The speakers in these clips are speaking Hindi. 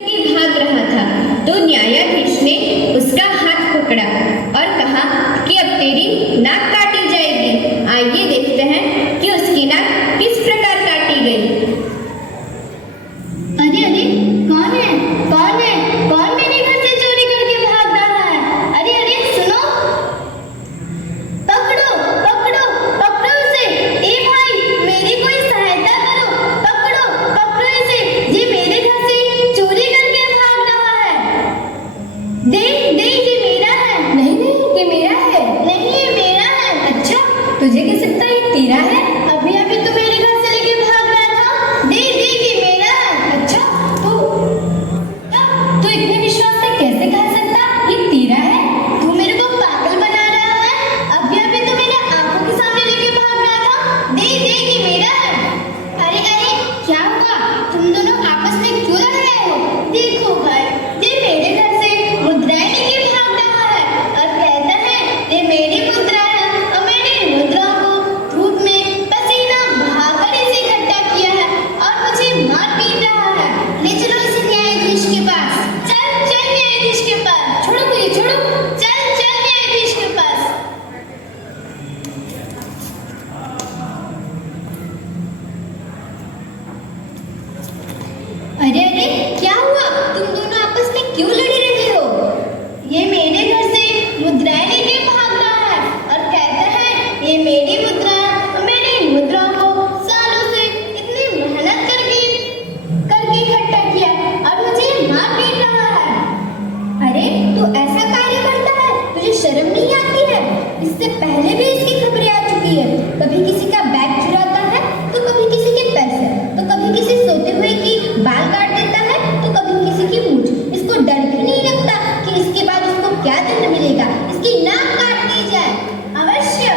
भाग रहा था तो न्यायाधीश ने उसका हाथ पकड़ा और कहा कि अब तेरी नाक काटी जाएगी। आइए देखते हैं कि उसकी नाक किस प्रकार काटी गई। अरे अरे, कौन है? कौन है? कौन मेरे घर से चोरी करके भाग रहा है? अरे अरे, सुनो, पकड़ो पकड़ो पकड़ो उसे। ए भाई, मेरी कोई सहायता करो। पकड़ो पकड़ो इसे, ये मेरे घर से चोरी करके भाग रहा है। देख देख, ये मेरा है। नहीं नहीं, ये मेरा है। नहीं, ये मेरा है। अच्छा, तुझे कैसे पता ये तेरा है? अभी अभी तो मेरे घर से लेके भाग रहा था। देख देख, ये मेरा है। अच्छा, तू इतने विश्वास से कैसे कह सकता ये तेरा है? तू मेरे को पागल बना रहा है। अभी अभी तो मेरे आंखों के सामने लेके भाग रहा था। देख देख, ये मेरा है। अरे अरे, क्या हुआ? तुम दोनों आपस में क्यों लड़ रहे हो? देखो भाई, ये मेरे घर से मुद्राएं लेके भाग रहा है और कहता है ये मेरी मुद्रा है और मैंने इन मुद्राओं को धूप में पसीना बहाकर इसे इकट्ठा किया है और मुझे मार पीट रहा है। ले चलो इसे न्यायाधीश के पास। चल चल न्यायाधीश के पास। छोड़ो मुझे, छोड़ो। चल चल न्यायाधीश के पास। अरे अरे, क्या हुआ? तुम दोनों आपस में क्यों लड़ रहे हो? ये मेरे घर से मुद्राएं लेके भाग रहा है और कहता है ये मेरी मुद्रा है और मैंने इन मुद्राओं को सालों से इतनी मेहनत करके इकट्ठा किया और मुझे मार पीट रहा है। अरे, तू ऐसा कार्य करता है, तुझे शर्म नहीं आती है? इससे पहले भी इसकी खबरें आ चुकी है। कभी किसी का बैग चुराता है तो कभी किसी के पैसे, तो कभी किसी सोते हुए की बाल काट देता है तो कभी किसी की मूंछ। इसको डर भी नहीं लगता कि इसके बाद इसको क्या दंड मिलेगा? इसकी नाक काट दी जाए। अवश्य।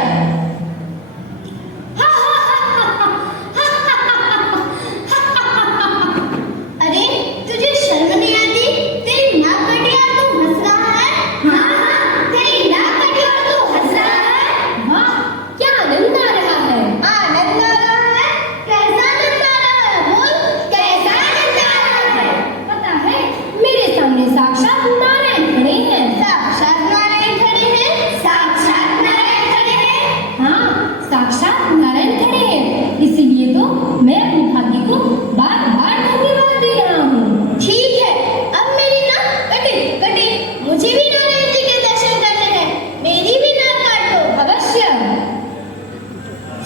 अरे, तुझे शर्म नहीं आती? तेरी नाक कटी और तू हंस रहा है। हाँ हाँ, तेरी नाक कटी और तू हंस रहा है। वाह, क्या आनंद आ रहा है। आनंद आ रहा है? कैसा आनंद आ रहा है? बोल, कैसा आनंद आ रहा है? पता है, मेरे सामने साक्षात नारायण खड़े हैं। साक्षात नारायण खड़े हैं। साक्षात नारायण खड़े हैं। हाँ, साक्षात नारायण खड़े हैं। इसीलिए तो मैं अपने भाग्य को बार बार धन्यवाद दे रहा हूँ। ठीक है, अब मेरी नाक कटी। मुझे भी नारायण जी के दर्शन करने हैं। मेरी भी नाक काटो। अवश्य।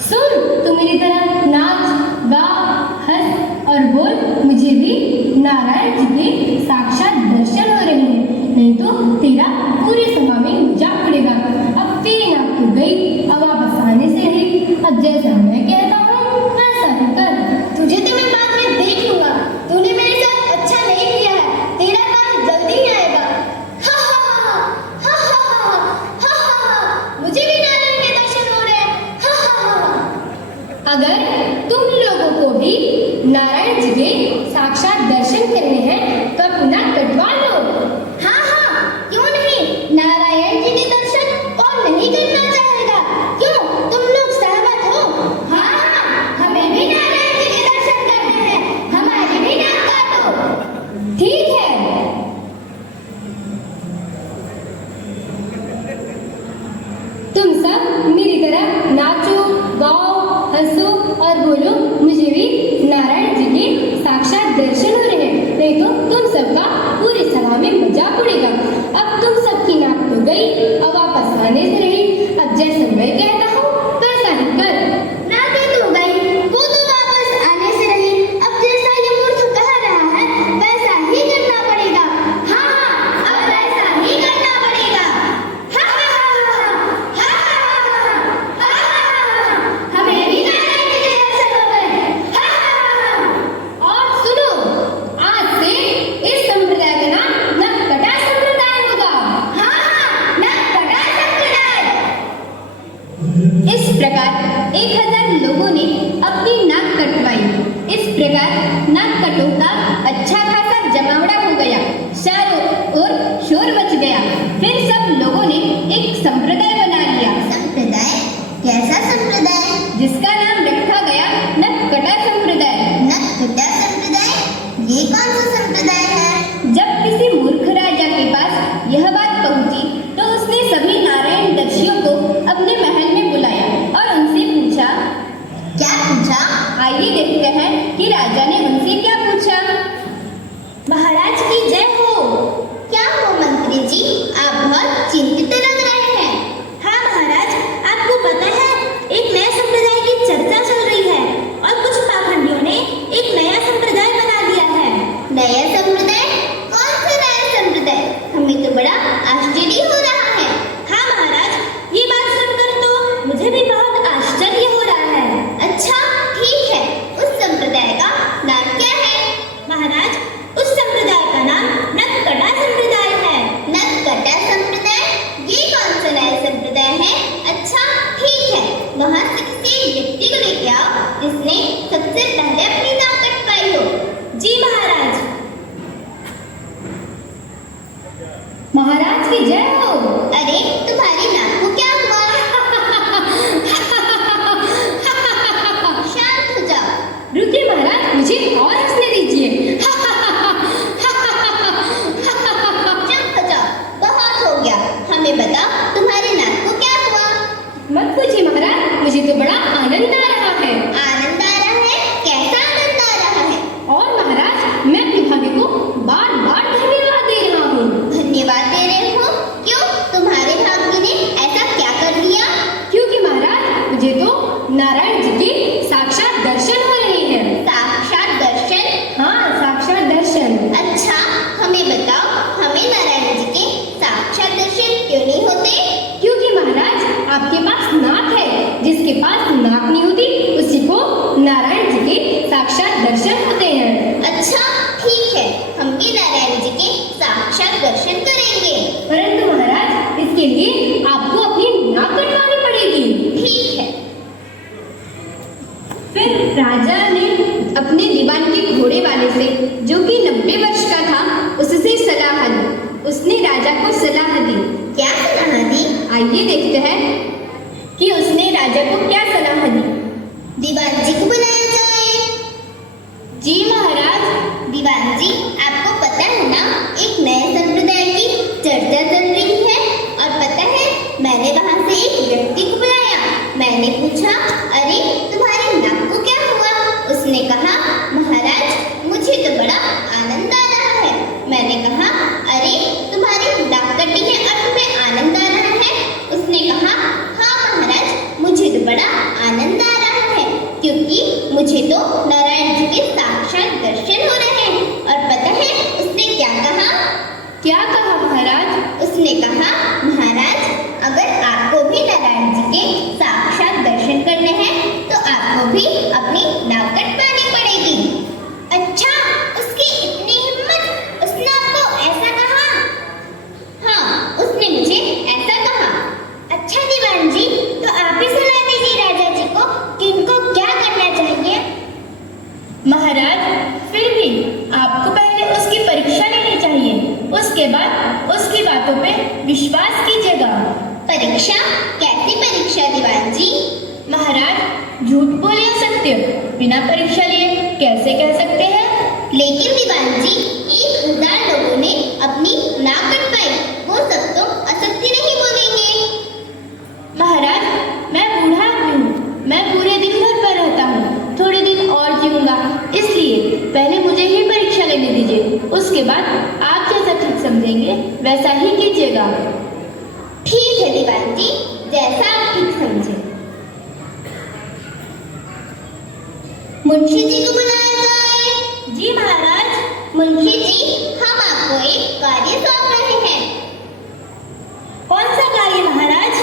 सुन, तू मेरी तरह नाच गा हंस और बोल। मुझे भी नारायण जी के साक्षात दर्शन हो रहे हैं, नहीं तो तेरा पूरे सभा में मजाक उड़ेगा। अब तेरी नाक तो गई, अब वापस आने से रही। अब जैसा मैं कहता हूँ वैसा ही कर। तुझे तो मैं बाद में देख लूंगा। तूने मेरे साथ अच्छा नहीं किया है। तेरा काम जल्दी ही आएगा। हा हा हा हा हा हा हा हा। मुझे भी नारायण के दर्शन हो रहे हैं। हा हा हा। अगर तुम लोगों को भी नारायण जी के साक्षात दर्शन करने हैं तो अपना कटवा लो। हाँ हाँ, क्यों नहीं? नारायण जी के दर्शन कौन नहीं करना चाहेगा? क्यों, तुम लोग सहमत हो? हाँ हाँ, हमें भी नारायण जी के दर्शन करने हैं। हमारी भी नाक काटो। ठीक है। तुम सब मेरी तरह नाचो गाओ हंसो और बोलो। मुझे भी नारायण जी के साक्षात दर्शन हो रहे हैं, नहीं तो तुम सबका पूरी सभा में मजाक उड़ेगा। अब तुम सबकी नाक तो गई, अब वापस आने से रही। अब जैसा मैं कहता हूँ वैसा ही कर। नाकें तो गई, वो तो वापस आने से रही। अब जैसा ये मूर्ख कह रहा है वैसा ही करना पड़ेगा। हाँ हाँ, अब वैसा ही करना पड़ेगा। हाँ हाँ हाँ हाँ हाँ हाँ हाँ। हमें भी नारायण जी के दर्शन हो गए। हाँ हाँ हाँ। और सुनो, आज से इस संप्रदाय का नाम नककटा संप्रदाय होगा। महाराज की जय हो। अरे तुम्हारी नाक को क्या हुआ? शांत हो जाओ। रुकिए महाराज, मुझे और हंसने दीजिए। चुप हो जाओ, बहुत हो गया। हमें बताओ तुम्हारी नाक को क्या हुआ? मत पूछिए महाराज, मुझे तो बड़ा आनंद आ रहा है। आनंद आ रहा है? कैसा आनंद आ रहा है? और महाराज, मैं अपने भाग्य को बार बार धन्यवाद दे रहा हूँ। धन्यवाद दे रहे हो? क्यों? तुम्हारे भाग्य ने ऐसा क्या कर दिया? क्योंकि महाराज, मुझे तो नारायण जी के साक्षात दर्शन हो रहे हैं। साक्षात दर्शन? हाँ, साक्षात दर्शन। अच्छा, हमें बताओ, हमें नारायण जी के साक्षात दर्शन क्यों नहीं होते? क्योंकि महाराज, आपके पास नाक है, जिसके पास नाक नहीं होती उसी को नारायण जी के साक्षात दर्शन होते हैं। अच्छा, ठीक है, हम भी नारायण जी के साक्षात दर्शन करेंगे। परंतु महाराज, इसके लिए आपको अपनी नाक कटवानी पड़ेगी। ठीक है। फिर राजा ने अपने दीवान के घोड़े वाले से, जो कि 90 वर्ष का था, उससे सलाह ली। उसने राजा को सलाह दी। क्या सलाह दी? आइए देखते हैं कि उसने राजा को क्या सलाह दी। दीवान जी को बुलाया जाए। जी महाराज। दीवान जी, आपको पता है ना, एक नए संप्रदाय की चर्चा चल रही है। और पता है, मैंने वहां से एक व्यक्ति को बुलाया। मैंने पूछा, अरे तुम्हारे नाक को क्या हुआ? उसने कहा, महाराज, मुझे तो बड़ा आनंद आ रहा है। मैंने कहा, अरे तुम्हारी नाक कटी है और तुम्हें आनंद आ रहा है? उसने कहा, हाँ महाराज, मुझे तो बड़ा आनंद आ रहा है, क्योंकि मुझे तो नारायण जी के साक्षात दर्शन हो रहे हैं। और पता है उसने क्या कहा? क्या कहा महाराज? उसने कहा, महाराज, अगर आपको भी नारायण जी के साक्षात दर्शन करने हैं तो आपको भी अपनी नाक कटवानी पड़ेगी। अच्छा, उसकी इतनी हिम्मत? उसने आपको ऐसा कहा? हाँ, उसने मुझे ऐसा कहा। अच्छा दीवान जी, तो आप ही सलाह दीजिए राजा जी को कि इनको क्या करना चाहिए। महाराज, फिर भी आपको पहले उसकी परीक्षा लेनी चाहिए। उसके बाद उसकी बातों पे विश्वास कीजिएगा। परीक्षा? कैसी परीक्षा दीवान जी? महाराज, झूठ बोल नहीं सकते हो, बिना परीक्षा लिए कैसे कह सकते हैं? लेकिन दीवान जी, 1000 लोगों ने अपनी नाक कटवाई, वो सब तो असत्य नहीं बोलेंगे। महाराज, मैं बूढ़ा आदमी हूँ, मैं पूरे दिन घर पर रहता हूँ, थोड़े दिन और जीऊंगा, इसलिए पहले मुझे ही परीक्षा लेने दीजिए। उसके बाद आप जैसा ठीक समझेंगे वैसा ही कीजिएगा। ठीक है दीवान जी, जैसा आप ठीक समझे। मुंशी जी को बुलाया जाए। जी महाराज। मुंशी जी, हम आपको एक कार्य सौंप रहे हैं। कौन सा कार्य महाराज?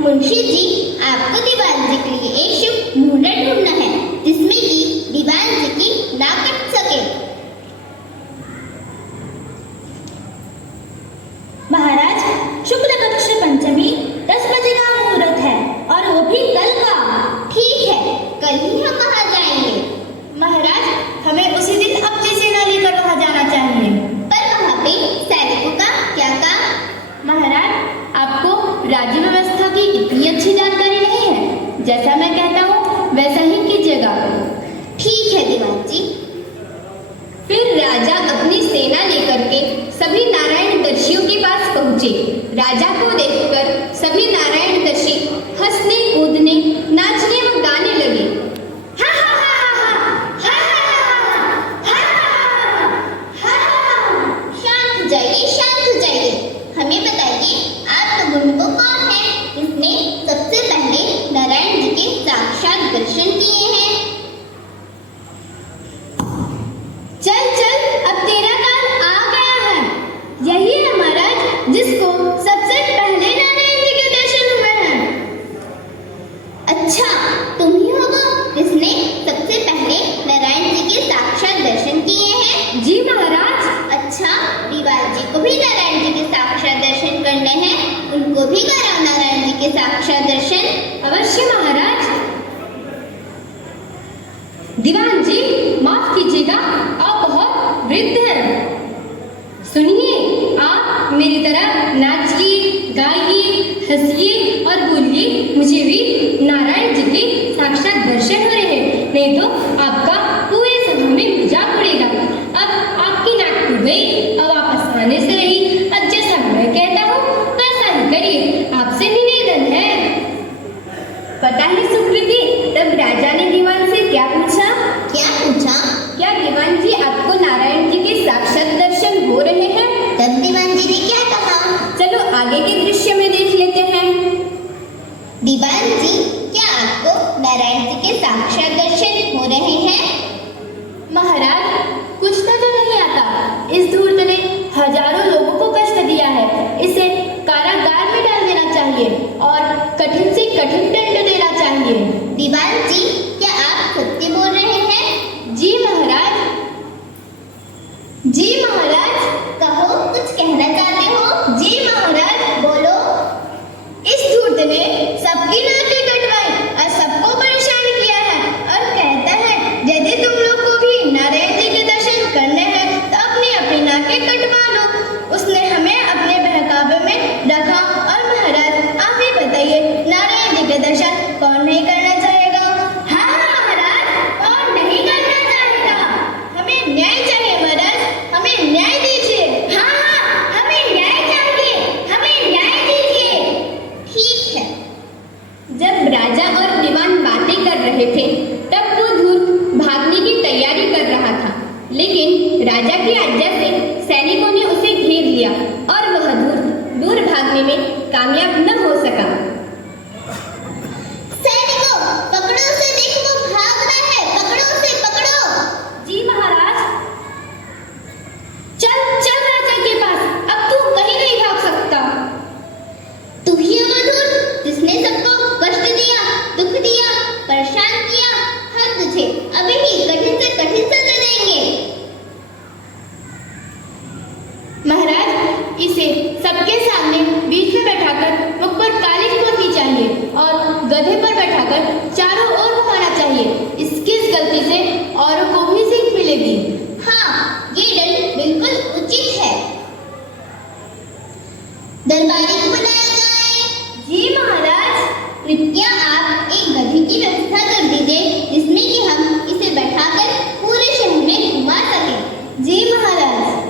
मुंशी जी, आपको दीवान जी के लिए एक शुभ मुहूर्त ढूंढना है, जिसमें कि दीवान जी की नाक कट सके। महाराज, शुक्ल पक्ष पंचमी 10 बजे का मुहूर्त है, और वो भी कल का। ठीक है, कल ही हम वहाँ जाएंगे। महाराज, हमें उसी दिन अपनी सेना लेकर वहां जाना चाहिए। पर वहाँ पे सैनिकों का क्या काम? महाराज, आपको राज्य व्यवस्था की इतनी अच्छी जानकारी नहीं है। जैसा मैं कहता हूँ वैसा ही कीजिएगा। ठीक है दीवान जी। फिर राजा अपनी सेना लेकर के सभी नारायणदर्शियों के पास पहुंचे। राजा को देखकर सभी नारायणदर्शी हंसने, कूदने, नाचने व गाने लगे। हा हा हा हा हा हा हा हा। शांत हो जाइए, शांत हो जाइए। हमें बताइए, आप लोगों में वो कौन है जिसने सबसे पहले नारायण जी के साक्षात दर्शन किए हैं? चल चल, अब तेरा काल आ गया है। यही है महाराज जिसको सबसे पहले नारायण जी के दर्शन हुए हैं। अच्छा, तुम ही हो वो जिसने सबसे पहले नारायण जी के साक्षात दर्शन किए हैं? जी महाराज। अच्छा, दीवान जी को भी नारायण जी के साक्षात दर्शन करने हैं, उनको भी कराओ नारायण जी के साक्षात दर्शन। अवश्य महाराज। दीवान जी, माफ कीजिएगा, आप बहुत वृद्ध हैं। सुनिए, आप मेरी तरह नाचिए, गाइए, हंसिए और बोलिए, मुझे भी नारायण जी के साक्षात दर्शन हो रहे हैं, नहीं तो आपका पूरे सभा में मजाक उड़ेगा। अब आपकी नाक टूट गई, अब वापस आने से रही, अब जैसा मैं कहता हूँ वैसा ही करिए, आपसे निवेदन है। पता है सुकृति, तब राजा ने दीवान से क्या पूछा? क्या पूछा? क्या दीवान जी आपको नारायण जी के साक्षात दर्शन हो रहे हैं? तब दीवान जी ने क्या कहा? चलो आगे के दृश्य में देख लेते हैं। दीवान जी, क्या आपको नारायण जी के साक्षात दर्शन हो रहे हैं? महाराज, कुछ नजर नहीं आता। इस धूर्त ने हजारों लोगों को कष्ट दिया है, इसे कारागार में डाल देना चाहिए और कठिन से कठिन दंड देना चाहिए। दीवान जी, क्या आप सत्य बोल रहे हैं? जी महाराज। जी महाराज, कहो, कुछ कहना चाहते हो? जी महाराज, बोलो। इस धूर्त ने सबकी नाकें कटवाई और सबको परेशान किया है और कहता है यदि तुम लोग को भी नारायण जी के दर्शन करने हैं तो अपनी अपनी नाकें कटवा लो। उसने हमें अपने बहकावे में रखा और महाराज आप ही बताइए, नारायण जी के दर्शन कौन नहीं करना चाहेगा? हाँ महाराज, कौन नहीं करना चाहेगा? हमें न्याय चाहिए महाराज, हमें न्याय दीजिए। हाँ हाँ, हमें न्याय चाहिए, हमें न्याय दीजिए। ठीक है। जब राजा और दीवान बातें कर रहे थे तब वो धूर्त भागने की तैयारी कर रहा था, लेकिन राजा की आज्ञा से सैनिकों ने उसे घेर लिया और वह धूर्त दूर भागने में कामयाब न हो सका। सैनिकों, पकड़ो उसे, देखो वो भाग रहा है, पकड़ो उसे, पकड़ो। जी महाराज। चल चल राजा के पास, अब तू कहीं नहीं भाग सकता। तू ही है वो धूर्त जिसने सबको कष्ट दिया, दुख दिया, परेशान किया। हम तुझे अभी ही कठिन से कठिन सजा देंगे। महाराज, इसे सबके सामने बीच में बैठाकर मुख पर कालिज पोतनी चाहिए और गधे पर बैठाकर चारों ओर घुमाना चाहिए। इसकी इस गलती से औरों को भी सीख मिलेगी। हाँ, ये दंड बिल्कुल उचित है। दरबारी को बुलाया जाए। जी महाराज। कृपया आप एक गधे की व्यवस्था कर दीजिए जिसमें कि हम इसे बैठाकर पूरे शहर में घुमा सकें। जी महाराज।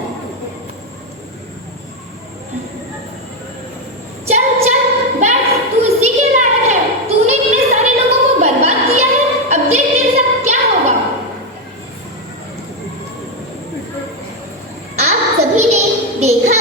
चल चल बैठ, तू इसी के लायक है। तूने इतने सारे लोगों को बर्बाद किया है, अब देख तेरे साथ क्या होगा। आप सभी ने देखा